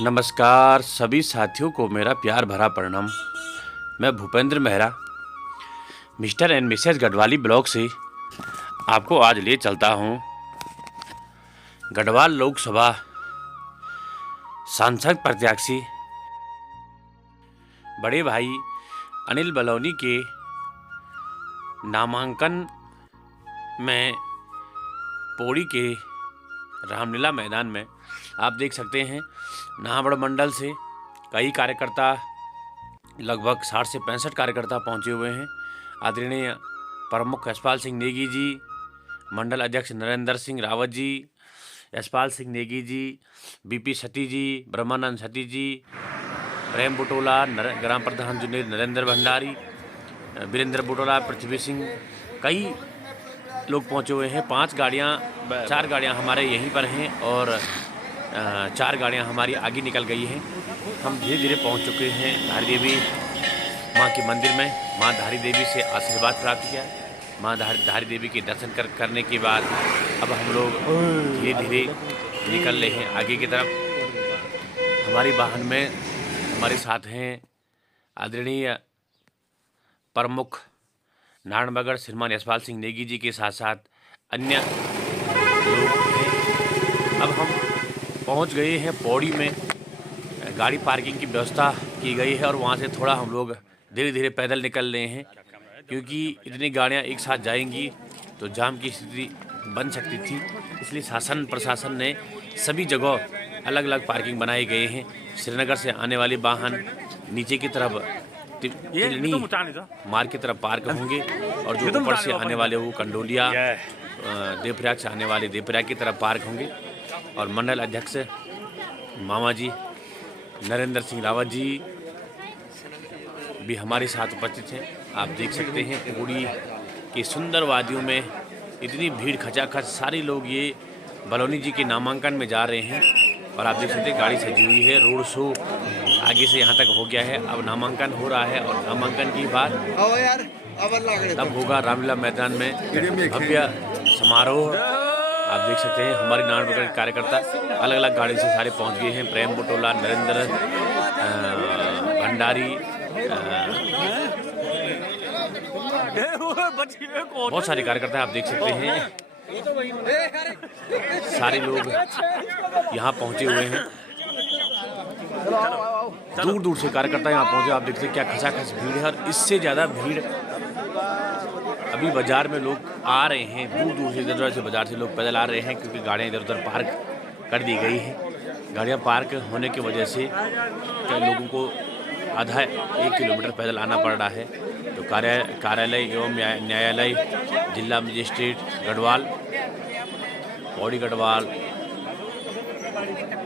नमस्कार सभी साथियों को मेरा प्यार भरा प्रणाम। मैं Bhupendra Mehra mister and Mrs Garhwali block से आपको आज ले चलता हूँ गढ़वाल लोकसभा सांसद प्रत्याशी बड़े भाई अनिल बलौनी के नामांकन में पौड़ी के रामलीला मैदान में आप देख सकते हैं नाहबड़ मंडल से कई कार्यकर्ता लगभग 60 से 65 कार्यकर्ता पहुंचे हुए हैं। आदरणीय प्रमुख यशपाल सिंह नेगी जी, मंडल अध्यक्ष नरेंद्र सिंह रावत जी, यशपाल सिंह नेगी जी, बीपी सती जी, ब्रह्मानंद सती जी, प्रेम बुटोला, ग्राम प्रधान जुनेर नरेंद्र भंडारी, वीरेंद्र बुटोला, पृथ्वी सिंह, कई लोग पहुंचे हुए हैं। 4 गाड़ियां हमारे यहीं पर हैं और 4 गाड़ियां हमारी आगे निकल गई हैं। हम धीरे धीरे पहुंच चुके हैं धारी देवी माँ के मंदिर में। माँ धारी देवी से आशीर्वाद प्राप्त किया। माँ धारी देवी के दर्शन करने के बाद अब हम लोग धीरे धीरे निकल रहे हैं आगे की तरफ। हमारी वाहन में हमारे साथ हैं आदरणीय प्रमुख नारायणबगड़ श्रीमान यशपाल सिंह नेगी जी के साथ साथ अन्य लोग हैं। अब हम पहुंच गए हैं पौड़ी में। गाड़ी पार्किंग की व्यवस्था की गई है और वहां से थोड़ा हम लोग धीरे धीरे पैदल निकल रहे हैं, क्योंकि इतनी गाड़ियां एक साथ जाएंगी तो जाम की स्थिति बन सकती थी। इसलिए शासन प्रशासन ने सभी जगह अलग अलग पार्किंग बनाए गए हैं। श्रीनगर से आने वाले वाहन नीचे की तरफ तिलनी मार्ग की तरफ पार्क होंगे और जो ऊपर से आने वाले वो कंडोलिया देवप्रयाग से आने वाले देवप्रयाग की तरफ पार्क होंगे। और मंडल अध्यक्ष मामा जी नरेंद्र सिंह रावत जी भी हमारे साथ उपस्थित हैं। आप देख सकते हैं पौड़ी की सुंदर वादियों में इतनी भीड़ खचाखच, सारे लोग ये बलौनी जी के नामांकन में जा रहे हैं। और आप देख सकते हैं गाड़ी सजी हुई है, रोड शो आगे से यहाँ तक हो गया है। अब नामांकन हो रहा है और नामांकन की बात तब होगा रामलीला मैदान में भव्य समारोह। आप देख सकते हैं हमारी नारायणबगड़ के कार्यकर्ता अलग अलग गाड़ी से सारे पहुंच गए हैं। प्रेम बुटोला, नरेंद्र भंडारी, बहुत सारे कार्यकर्ता आप देख सकते हैं। सारे लोग यहाँ पहुंचे हुए हैं, दूर दूर से कार्यकर्ता यहाँ पहुंचे। आप देखते हैं क्या खचाखच भीड़ है और इससे ज़्यादा भीड़ अभी बाजार में लोग आ रहे हैं। दूर दूर से इधर उधर से बाजार से लोग पैदल आ रहे हैं, क्योंकि गाड़ियाँ इधर उधर पार्क कर दी गई हैं। गाड़ियाँ पार्क होने की वजह से कई लोगों को आधा 1 किलोमीटर पैदल आना पड़ रहा है। तो कार्यालय एवं न्यायालय जिला मजिस्ट्रेट गढ़वाल पौड़ी गढ़वाल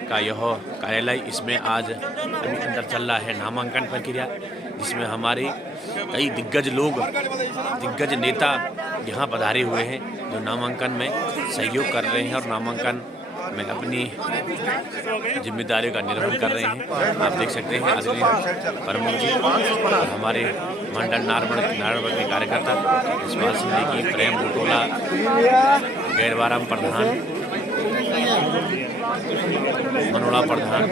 का यह कार्यालय, इसमें आज अभी अंदर चल रहा है नामांकन प्रक्रिया, जिसमें हमारे कई दिग्गज नेता यहाँ पधारे हुए हैं जो नामांकन में सहयोग कर रहे हैं और नामांकन में अपनी जिम्मेदारियों का निर्वहन कर रहे हैं। आप देख सकते हैं आदरणीय प्रमुख जी और हमारे मंडल नारायणबगड़ के कार्यकर्ता यशपाल सिंह नेगी, प्रेम बुटोला, गैरवाराम प्रधान, मनोड़ा प्रधान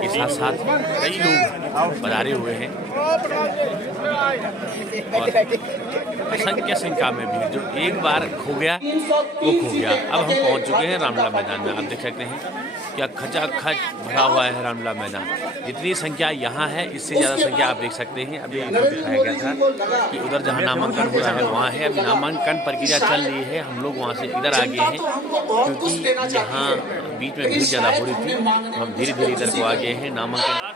के साथ साथ कई लोग पधारे हुए हैं। और असंख्य संख्या में भी जो एक बार खो गया वो खो गया। अब हम पहुंच चुके हैं रामलीला मैदान में। आप देख सकते हैं क्या खचाखच भरा हुआ है रामलीला मैदान। जितनी संख्या यहाँ है इससे ज़्यादा संख्या आप देख सकते हैं। अभी आपको दिखाया गया था कि उधर जहाँ नामांकन हो रहा है वहाँ है। अभी नामांकन प्रक्रिया चल रही है। हम लोग वहाँ से इधर आ गए हैं, क्योंकि यहाँ बीच में भीड़ ज़्यादा हो रही थी। हम धीरे धीरे इधर को आ गए हैं नामांकन।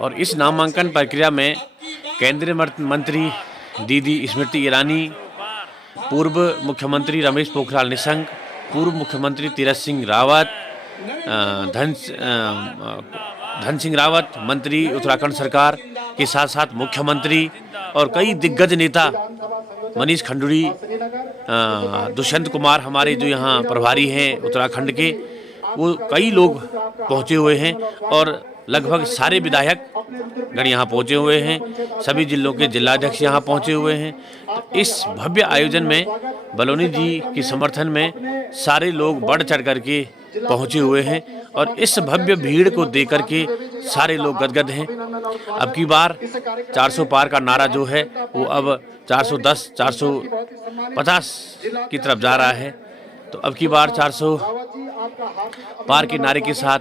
और इस नामांकन प्रक्रिया में केंद्रीय मंत्री दीदी स्मृति ईरानी, पूर्व मुख्यमंत्री रमेश पोखरियाल निशंक, पूर्व मुख्यमंत्री तीरथ सिंह रावत, धन सिंह रावत, मंत्री उत्तराखंड सरकार के साथ साथ मुख्यमंत्री और कई दिग्गज नेता, मनीष खंडूरी, दुष्यंत कुमार हमारे जो यहाँ प्रभारी हैं उत्तराखंड के, वो कई लोग पहुँचे हुए हैं। और लगभग सारे विधायक गण यहाँ पहुँचे हुए हैं, सभी जिलों के जिलाध्यक्ष यहाँ पहुँचे हुए हैं। तो इस भव्य आयोजन में बलौनी जी के समर्थन में सारे लोग बढ़ चढ़ करके पहुँचे हुए हैं और इस भव्य भीड़ को देख करके सारे लोग गदगद हैं। अब की बार 400 पार का नारा जो है वो अब 410, 450 की तरफ जा रहा है। तो अब की बार 400 पार के नारे के साथ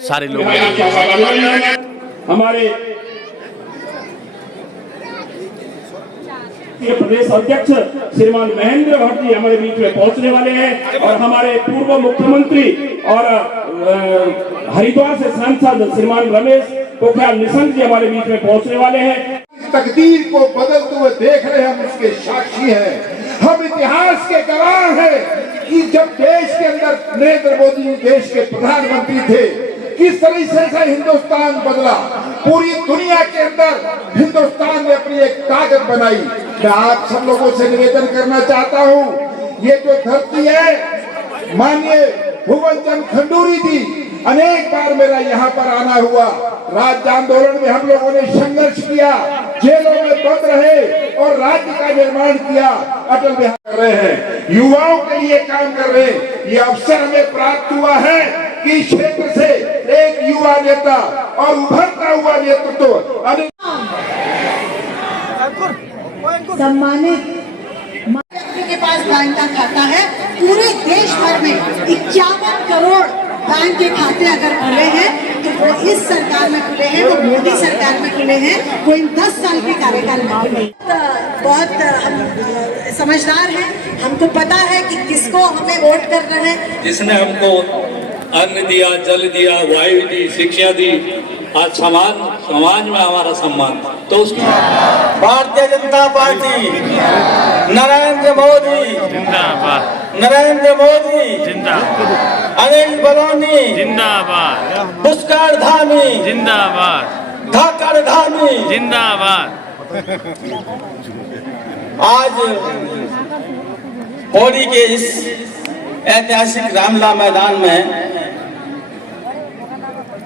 सारे लोग हमारे प्रदेश अध्यक्ष श्रीमान महेंद्र भट्ट जी हमारे बीच में पहुंचने वाले हैं और हमारे पूर्व मुख्यमंत्री और हरिद्वार से सांसद श्रीमान रमेश पोखरियाल निशंक जी हमारे बीच में पहुंचने वाले हैं। तकदीर को बदलते हुए देख रहे हैं, हम इसके साक्षी हैं। हम इतिहास के गवाह हैं कि जब देश के अंदर नरेंद्र मोदी देश के प्रधानमंत्री थे, किस तरीके से हिंदुस्तान बदला, पूरी दुनिया के अंदर हिंदुस्तान ने अपनी एक ताकत बनाई। मैं आप सब लोगों से निवेदन करना चाहता हूँ, ये जो धरती है, माननीय भुवन चंद खंडूरी जी, अनेक बार मेरा यहाँ पर आना हुआ। राज्य आंदोलन में हम लोगों ने संघर्ष किया, जेलों में बंद रहे और राज्य का निर्माण किया। अटल बिहारी कर रहे हैं, युवाओं के लिए काम कर रहे हैं। ये अवसर हमें प्राप्त हुआ है कि इस क्षेत्र से एक युवा नेता और उभरता हुआ नेतृत्व सम्मानित के पास बैंक का खाता है। पूरे देश भर में 51 करोड़ बैंक के खाते अगर खुले हैं तो वो इस सरकार में खुले हैं, वो मोदी सरकार में खुले हैं, वो इन 10 साल के कार्यकाल में खुले। बहुत हम समझदार हैं, हमको पता है कि किसको हमें वोट कर रहे हैं। जिसने हमको अन्न दिया, जल दिया, वायु दी, शिक्षा दी, आज समाज में हमारा सम्मान, तो उसकी भारतीय जनता पार्टी, नरेंद्र मोदी जिंदाबाद, नरेंद्र मोदी जिंदाबाद, अनिल बलौनी जिंदाबाद, पुष्कर धामी जिंदाबाद, धाकड़ धामी जिंदाबाद। आज होली के इस ऐतिहासिक रामलीला मैदान में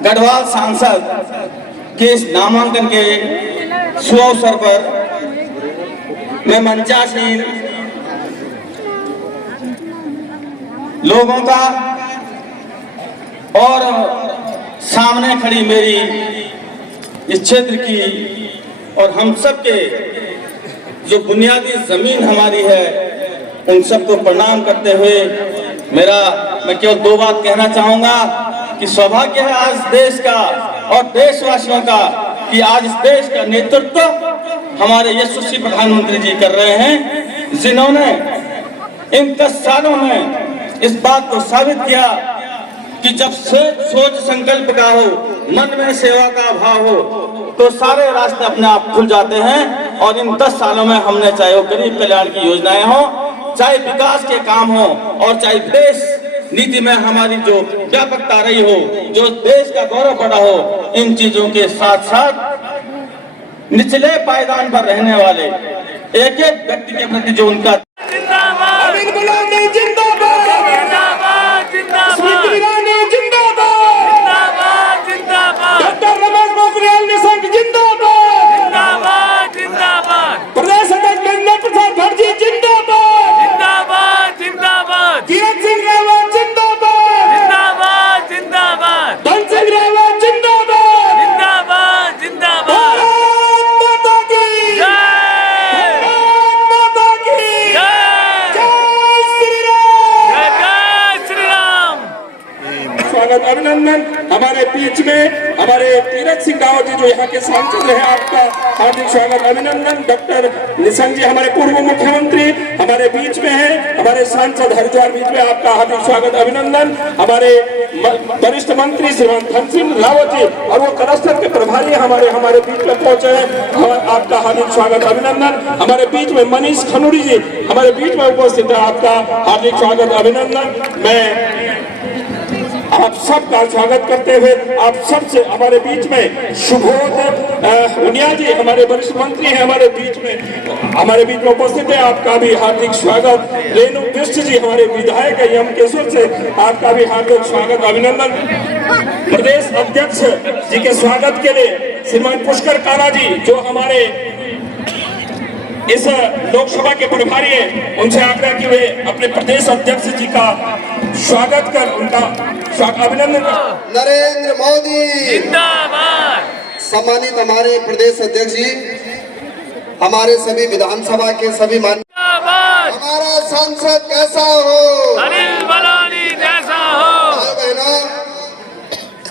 गढ़वाल सांसद के इस नामांकन के शुभ अवसर पर मैं मंचासीन लोगों का और सामने खड़ी मेरी इस क्षेत्र की और हम सब के जो बुनियादी जमीन हमारी है उन सबको प्रणाम करते हुए मैं केवल 2 बात कहना चाहूंगा कि सौभाग्य है आज देश का और देशवासियों का कि आज इस देश का नेतृत्व हमारे यशस्वी प्रधानमंत्री जी कर रहे हैं, जिन्होंने इन 10 सालों में इस बात को साबित किया कि जब सोच संकल्प का हो, मन में सेवा का भाव हो, तो सारे रास्ते अपने आप खुल जाते हैं। और इन 10 सालों में हमने चाहे वो गरीब कल्याण की योजनाएं हो, चाहे विकास के काम हो और चाहे देश नीति में हमारी जो व्यापकता रही हो, जो देश का गौरव बढ़ा हो, इन चीजों के साथ साथ निचले पायदान पर रहने वाले एक एक व्यक्ति के प्रति जो उनका अभिनंदन। हमारे बीच में हमारे तीरथ सिंह रावत जी जो यहाँ के सांसद रहे, आपका हार्दिक स्वागत अभिनंदन। डॉक्टर निशंक जी हमारे पूर्व मुख्यमंत्री हमारे बीच में है, हमारे सांसद हरिद्वार बीच में, आपका हार्दिक स्वागत अभिनंदन। हमारे वरिष्ठ मंत्री श्रीमान धन सिंह रावत जी और वो क्लस्टर के प्रभारी हमारे बीच में पहुंचे हैं, आपका हार्दिक स्वागत अभिनंदन। हमारे बीच में मनीष खनूरी जी हमारे बीच में उपस्थित है, आपका हार्दिक स्वागत अभिनंदन। मैं आप सबका स्वागत करते हुए आप सबसे हमारे बीच में सुबोध उनिया जी हमारे वरिष्ठ मंत्री हैं, हमारे बीच में उपस्थित है। आपका भी हार्दिक स्वागत। रेणु बिष्ट जी हमारे विधायक है यम केशर से, आपका भी हार्दिक स्वागत, अभिनंदन। प्रदेश अध्यक्ष जी के स्वागत के लिए श्रीमान पुष्कर काला जी जो हमारे इस लोकसभा के प्रभारी हैं, उनसे आग्रह किए हुए अपने प्रदेश अध्यक्ष जी का स्वागत कर उनका अभिनंदन। नरेंद्र मोदी जिंदाबाद। सम्मानित हमारे प्रदेश अध्यक्ष जी, हमारे सभी विधानसभा के सभी मान्य, हमारा सांसद कैसा हो, अनिल बलूनी जैसा हो। बहनों,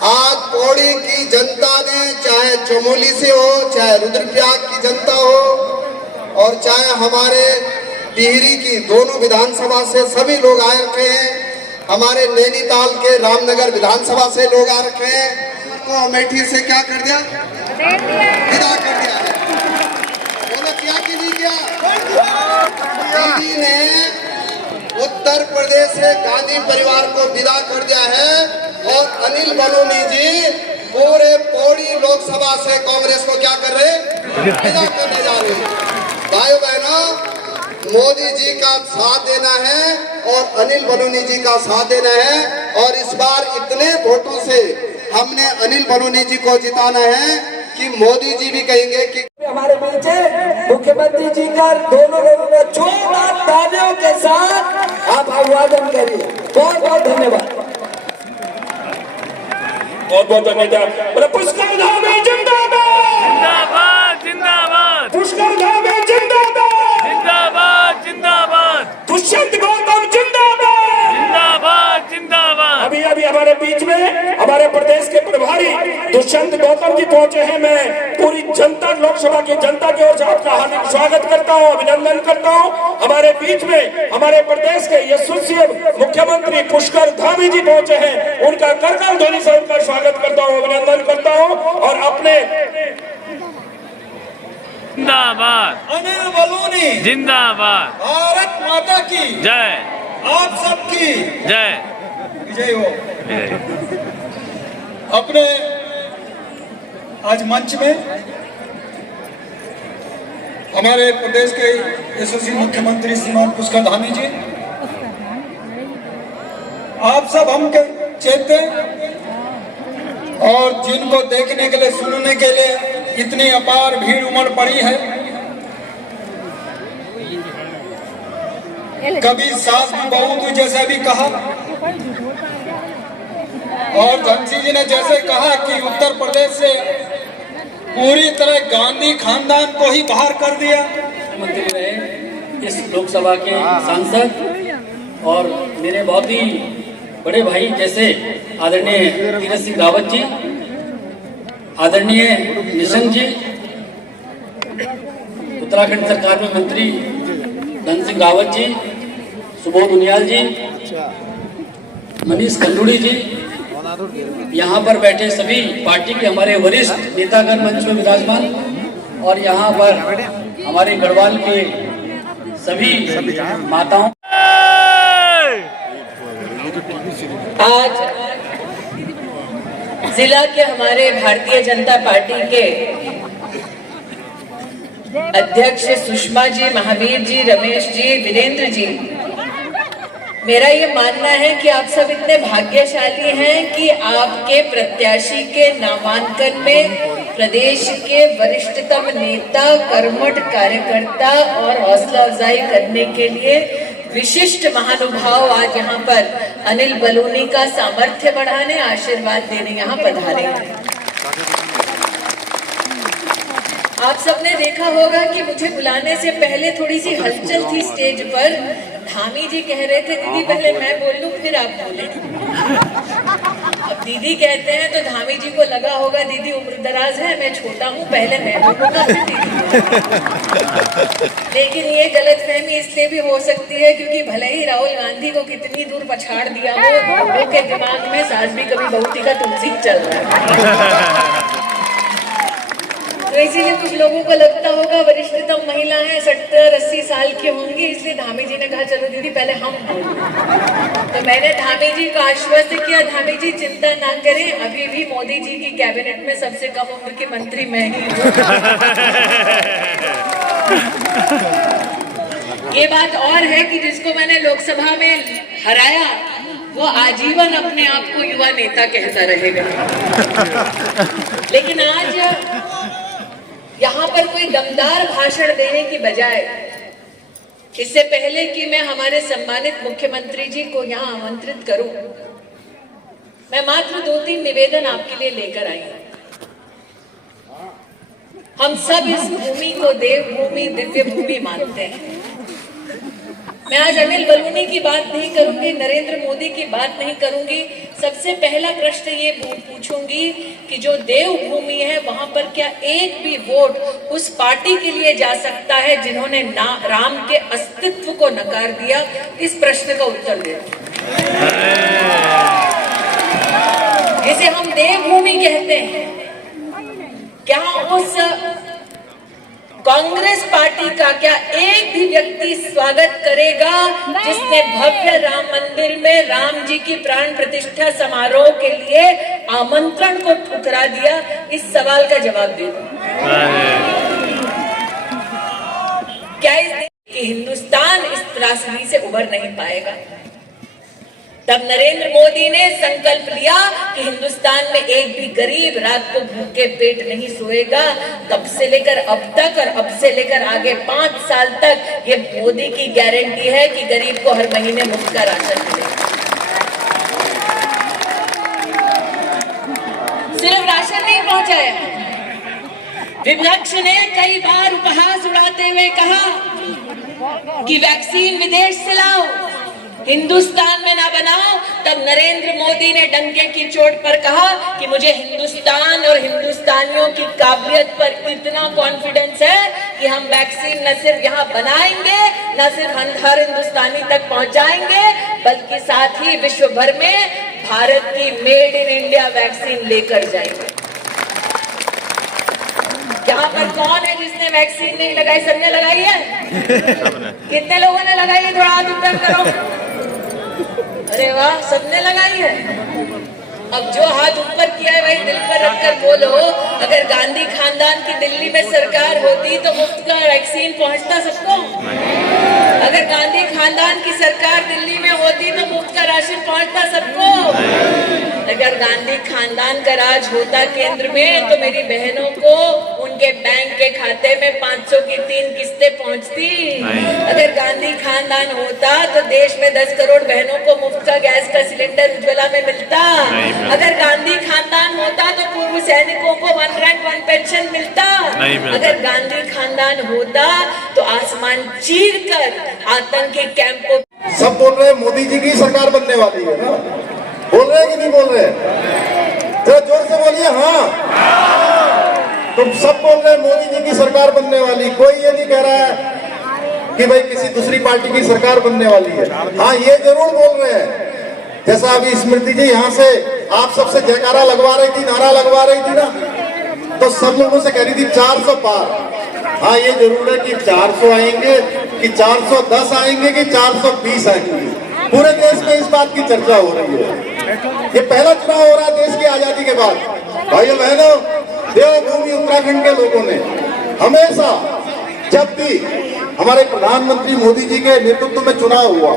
आज पौड़ी की जनता ने, चाहे चमोली से हो, चाहे रुद्रप्रयाग की जनता हो और चाहे हमारे टिहरी की दोनों विधानसभा से सभी लोग आ रखे हैं, हमारे नैनीताल के रामनगर विधानसभा से लोग आ रखे हैं, तो अमेठी से क्या कर दिया, विदा कर दिया है। बोलो क्या कि नहीं किया? दीदी ने उत्तर प्रदेश से गांधी परिवार को विदा कर दिया है और अनिल बलूनी जी पूरे पौड़ी लोकसभा से कांग्रेस को क्या कर रहे, विदा करने जा रहे हैं। भाइयों बहनों, मोदी जी का साथ देना है और अनिल बलूनी जी का साथ देना है और इस बार इतने वोटों से हमने अनिल बलूनी जी को जिताना है कि मोदी जी भी कहेंगे कि हमारे बीच मुख्यमंत्री जी का दोनों लोगों का जोरदार तालियों के साथ आप अभिवादन करिए। बहुत बहुत धन्यवाद। बहुत बहुत धन्यवाद। बोले पुष्कर धामी जिंदाबाद, जिंदाबाद जिंदाबाद, पुष्कर धामी जिंदाबाद, जिंदाबाद जिंदाबाद, दुष्यंत गौतम जिंदाबाद, जिंदाबाद जिंदाबाद। अभी अभी हमारे बीच में हमारे प्रदेश के प्रभारी दुष्यंत गौतम जी पहुंचे हैं। मैं पूरी जनता, लोकसभा की जनता की ओर से आपका हार्दिक स्वागत करता हूं, अभिनंदन करता हूं। हमारे बीच में हमारे प्रदेश के यशस्वी मुख्यमंत्री पुष्कर धामी जी पहुंचे हैं, उनका करकल ध्वनि से उनका स्वागत करता हूं, अभिनंदन करता हूं। और अपने जिंदाबाद, अनिल बलूनी जिंदाबाद, भारत माता की जय, आप सबकी जय, विजय हो। जय। अपने आज मंच में हमारे प्रदेश के यशस्वी मुख्यमंत्री श्रीमान पुष्कर धामी जी, आप सब हम चेते और जिनको देखने के लिए, सुनने के लिए इतनी अपार भीड़ उमड़ पड़ी है। कभी सास भी बहू तू जैसे भी कहा और धनसिंह जी ने जैसे कहा कि उत्तर प्रदेश से पूरी तरह गांधी खानदान को ही बाहर कर दिया। मंत्री रहे इस लोकसभा के सांसद और मेरे बहुत ही बड़े भाई जैसे आदरणीय तीरथ सिंह रावत जी, आदरणीय निशंक जी, उत्तराखंड सरकार में मंत्री धन सिंह रावत जी, सुबोध उनियाल जी, मनीष खंडूड़ी जी, यहाँ पर बैठे सभी पार्टी के हमारे वरिष्ठ नेतागण मंच में विराजमान और यहाँ पर हमारे गढ़वाल के सभी माताओं। आज जिला के हमारे भारतीय जनता पार्टी के अध्यक्ष सुषमा जी, महावीर जी, रमेश जी, वीरेंद्र जी, मेरा ये मानना है कि आप सब इतने भाग्यशाली हैं कि आपके प्रत्याशी के नामांकन में प्रदेश के वरिष्ठतम नेता, कर्मठ कार्यकर्ता और हौसला अफजाई करने के लिए विशिष्ट महानुभाव आज यहाँ पर अनिल बलूनी का सामर्थ्य बढ़ाने, आशीर्वाद देने यहाँ पधारे हैं। आप सबने देखा होगा कि मुझे बुलाने से पहले थोड़ी सी हलचल थी स्टेज पर। धामी जी कह रहे थे दीदी पहले मैं बोल लूं फिर आप बोले। अब दीदी कहते हैं तो धामी जी को लगा होगा दीदी उम्रदराज है, मैं छोटा हूँ, पहले मैं बोलूंगा फिर दीदी। लेकिन ये गलतफहमी इसलिए भी हो सकती है क्योंकि भले ही राहुल गांधी को कितनी दूर पछाड़ दिया हो, लोगों के दिमाग में सास भी कभी बहुती का तुलसी चल रहा है। तो इसीलिए कुछ लोगों को लगता होगा वरिष्ठतम महिला है, 70-80 साल की होंगी, इसलिए धामी जी ने कहा चलो दीदी पहले हम बोलें। तो मैंने धामी जी को आश्वस्त किया, धामी जी चिंता ना करें, अभी भी मोदी जी की कैबिनेट में सबसे कम उम्र की मंत्री मैं ही हूँ। ये बात और है कि जिसको मैंने लोकसभा में हराया वो आजीवन अपने आप को युवा नेता कहता रहेगा। लेकिन आज यहाँ पर कोई दमदार भाषण देने की बजाय, इससे पहले कि मैं हमारे सम्मानित मुख्यमंत्री जी को यहाँ आमंत्रित करूं, मैं मात्र 2-3 निवेदन आपके लिए लेकर आई हूं। हम सब इस भूमि को देवभूमि, दिव्य भूमि मानते हैं। मैं आज अनिल बलूनी की बात नहीं करूंगी, नरेंद्र मोदी की बात नहीं करूंगी। सबसे पहला प्रश्न ये पूछूंगी कि जो देवभूमि है वहां पर क्या एक भी वोट उस पार्टी के लिए जा सकता है जिन्होंने राम के अस्तित्व को नकार दिया? इस प्रश्न का उत्तर दे। जिसे हम देवभूमि कहते हैं, क्या उस कांग्रेस पार्टी का क्या एक भी व्यक्ति स्वागत करेगा जिसने भव्य राम मंदिर में राम जी की प्राण प्रतिष्ठा समारोह के लिए आमंत्रण को ठुकरा दिया? इस सवाल का जवाब दे दो। क्या इस देश की हिंदुस्तान इस त्रासदी से उबर नहीं पाएगा? तब नरेंद्र मोदी ने संकल्प लिया कि हिंदुस्तान में एक भी गरीब रात को भूखे पेट नहीं सोएगा। तब से लेकर अब तक और अब से लेकर आगे 5 साल तक ये मोदी की गारंटी है कि गरीब को हर महीने मुफ्त का राशन मिलेगा। सिर्फ राशन नहीं पहुंचाया, विपक्ष ने कई बार उपहास उड़ाते हुए कहा कि वैक्सीन विदेश से लाओ, हिंदुस्तान में ना बनाओ। तब नरेंद्र मोदी ने डंके की चोट पर कहा कि मुझे हिंदुस्तान और हिंदुस्तानियों की काबिलियत पर इतना कॉन्फिडेंस है कि हम वैक्सीन न सिर्फ यहाँ बनाएंगे, न सिर्फ हर हिंदुस्तानी तक पहुंचाएंगे, बल्कि साथ ही विश्व भर में भारत की मेड इन इंडिया वैक्सीन लेकर जाएंगे। यहाँ पर कौन है जिसने वैक्सीन नहीं लगाई? सबने लगाई है? कितने लोगों ने लगाई है? थोड़ा हाथ ऊपर करो। अरे वाह, सबने लगाई है। अब जो हाथ ऊपर किया है वही दिल पर रखकर बोलो, अगर गांधी खानदान की दिल्ली में सरकार होती तो मुफ्त का वैक्सीन पहुंचता सबको? अगर गांधी खानदान की सरकार दिल्ली में होती तो मुफ्त का राशन पहुंचता सबको? अगर गांधी खानदान का राज होता केंद्र में तो मेरी बहनों को उनके बैंक के खाते में 500 की 3 किस्तें पहुंचती। अगर गांधी खानदान होता तो देश में 10 करोड़ बहनों को मुफ्त का गैस का सिलेंडर उज्ज्वला में मिलता। अगर गांधी खानदान होता तो पूर्व सैनिकों को 1 रैंक 1 पेंशन मिलता। अगर गांधी खानदान होता तो आसमान चीर कर आतंकी कैंप को। सब बोल रहे हैं मोदी जी की सरकार बनने वाली है ना, बोल रहे हैं कि नहीं बोल रहे? जरा जोर से बोलिए। हाँ, तुम सब बोल रहे हैं मोदी जी की सरकार बनने वाली। कोई ये नहीं कह रहा है कि भाई किसी दूसरी पार्टी की सरकार बनने वाली है। हाँ, ये जरूर बोल रहे हैं। जैसा अभी स्मृति जी यहाँ से आप सबसे जयकारा लगवा रही थी, नारा लगवा रही थी ना, तो सब लोगों से कह रही थी 400 पार। हाँ, ये जरूर है कि 400 आएंगे, कि 410 आएंगे, कि 420 आएंगे। पूरे देश में इस बात की चर्चा हो रही है। ये पहला चुनाव हो रहा है देश की आजादी के बाद। भाइयों बहनों, देवभूमि उत्तराखंड के लोगों ने हमेशा, जब भी हमारे प्रधानमंत्री मोदी जी के नेतृत्व में चुनाव हुआ,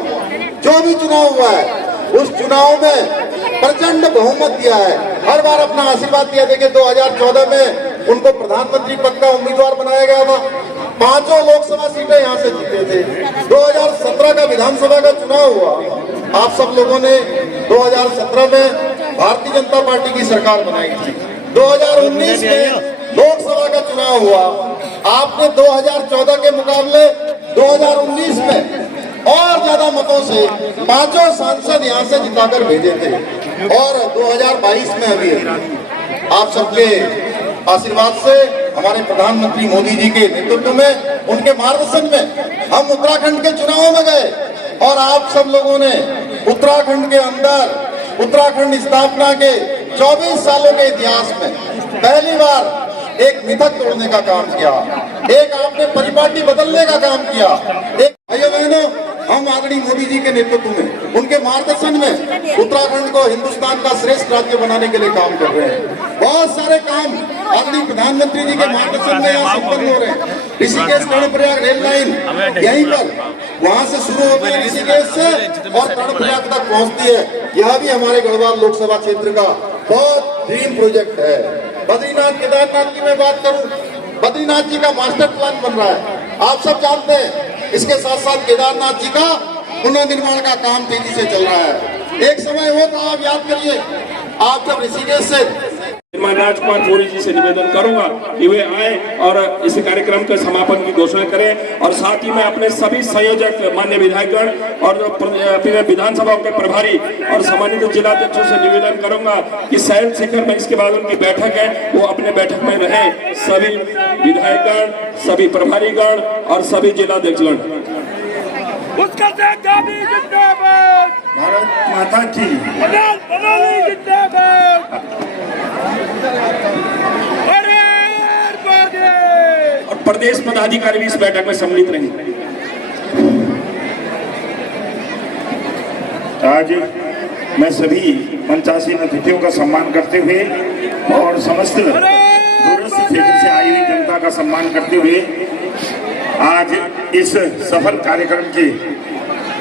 जो भी चुनाव हुआ है, उस चुनाव में प्रचंड बहुमत दिया है। हर बार अपना आशीर्वाद दिया। देखिए 2014 में उनको प्रधानमंत्री पद का उम्मीदवार बनाया गया था। 5 लोकसभा सीटें यहाँ से जीते थे। 2017 का विधानसभा का चुनाव हुआ, आप सब लोगों ने 2017 में भारतीय जनता पार्टी की सरकार बनाई थी। 2019 में लोकसभा का चुनाव हुआ, आपने 2014 के मुकाबले 2019 में और ज्यादा मतों से 5 सांसद यहाँ से जिताकर भेजे थे। और 2022 में अभी आप सबके आशीर्वाद से, हमारे प्रधानमंत्री मोदी जी के नेतृत्व में, उनके मार्गदर्शन में हम उत्तराखंड के चुनाव में गए और आप सब लोगों ने उत्तराखंड के अंदर, उत्तराखंड स्थापना के 24 सालों के इतिहास में पहली बार एक मिथक तोड़ने का काम किया, एक आपने परिपाटी बदलने का काम किया। एक भाइयों बहनों, हम आदरणीय मोदी जी के नेतृत्व में, उनके मार्गदर्शन में उत्तराखंड को हिंदुस्तान का श्रेष्ठ राज्य बनाने के लिए काम कर रहे हैं। बहुत सारे काम आदरणीय प्रधानमंत्री जी के मार्गदर्शन में यहाँ संपन्न हो रहे हैं। ऋषिकेश कर्णप्रयाग रेल लाइन यहीं पर, वहां से शुरू होती है ऋषिकेश से और कर्णप्रयाग तक पहुंचती है। यह भी हमारे गढ़वाल लोकसभा क्षेत्र का बहुत ड्रीम प्रोजेक्ट है। बद्रीनाथ केदारनाथ की मैं बात करूं, बद्रीनाथ जी का मास्टर प्लान बन रहा है, आप सब जानते हैं। इसके साथ साथ केदारनाथ जी का पुनर्निर्माण का काम तेजी से चल रहा है। एक समय वो था, आप याद करिए, आप जब ऋषिकेश से, मैं राजकुमार पौड़ी जी से निवेदन करूंगा कि वे आए और इस कार्यक्रम के समापन की घोषणा करें। और साथ ही मैं अपने सभी संयोजक, मान्य विधायकगण और विधानसभाओं के प्रभारी और सम्मानित जिलाध्यक्षों से निवेदन करूंगा कि शैल शिखर में इसके बाद उनकी बैठक है, वो अपने बैठक में रहे। सभी विधायकगण, सभी प्रभारीगण और सभी जिलाध्यक्षगण। भारत माता की और प्रदेश पदाधिकारी भी इस बैठक में सम्मिलित रहेंगे। आज मैं सभी मंचासीन अतिथियों का सम्मान करते हुए और समस्त दूरस्थ क्षेत्र से आई हुई जनता का सम्मान करते हुए आज इस सफल कार्यक्रम के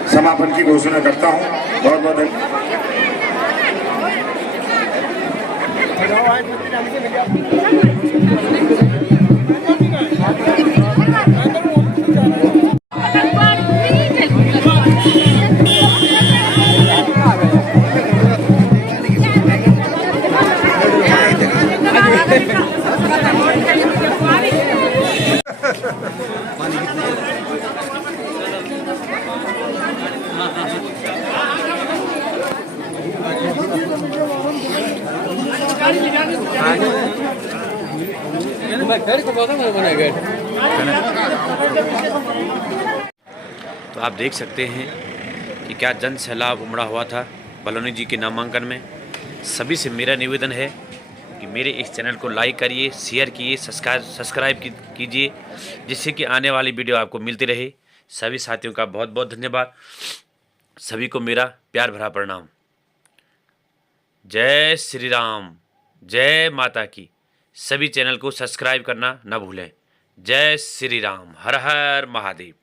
समापन की घोषणा करता हूं। बहुत बहुत तो आप देख सकते हैं कि क्या जन सैलाब उमड़ा हुआ था बलौनी जी के नामांकन में। सभी से मेरा निवेदन है कि मेरे इस चैनल को लाइक करिए, शेयर कीजिए, सब्सक्राइब कीजिए, जिससे कि आने वाली वीडियो आपको मिलती रहे। सभी साथियों का बहुत बहुत धन्यवाद। सभी को मेरा प्यार भरा प्रणाम। जय श्री राम, जय माता की। सभी चैनल को सब्सक्राइब करना न भूलें। जय श्री राम, हर हर महादेव।